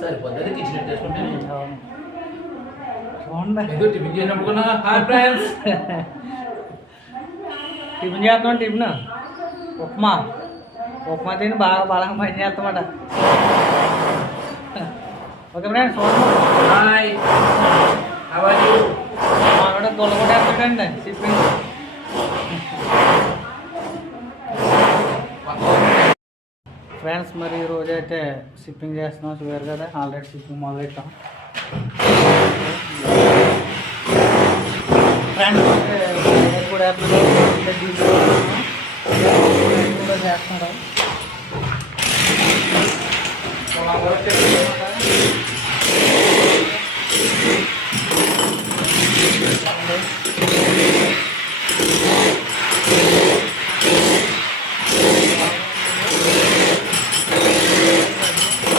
సరిపోతుంది కిచెన్ చేసుకుంటే చూడండి ఏదో టిఫిన్ చేసినప్పుడు హాయ్ ఫ్రెండ్స్ టిఫిన్ చేస్తాం టిఫిన్ ఉప్మా ఉప్మా తిని బాగా బలంగా పని చేస్తామట ఓకే ఫ్రెండ్స్ చూడండి హాయ్ హౌ ఆర్ యు మామిడ దొల్ల కూడా వేస్తాడండి షిప్పింగ్ ఫ్రెండ్స్ మరి ఈరోజు అయితే షిప్పింగ్ చేస్తున్నాం చూడారు కదా ఆల్రెడీ షిప్పింగ్ మొదలెట్టాం ఫ్రెండ్స్ కూడా చేస్తున్నారు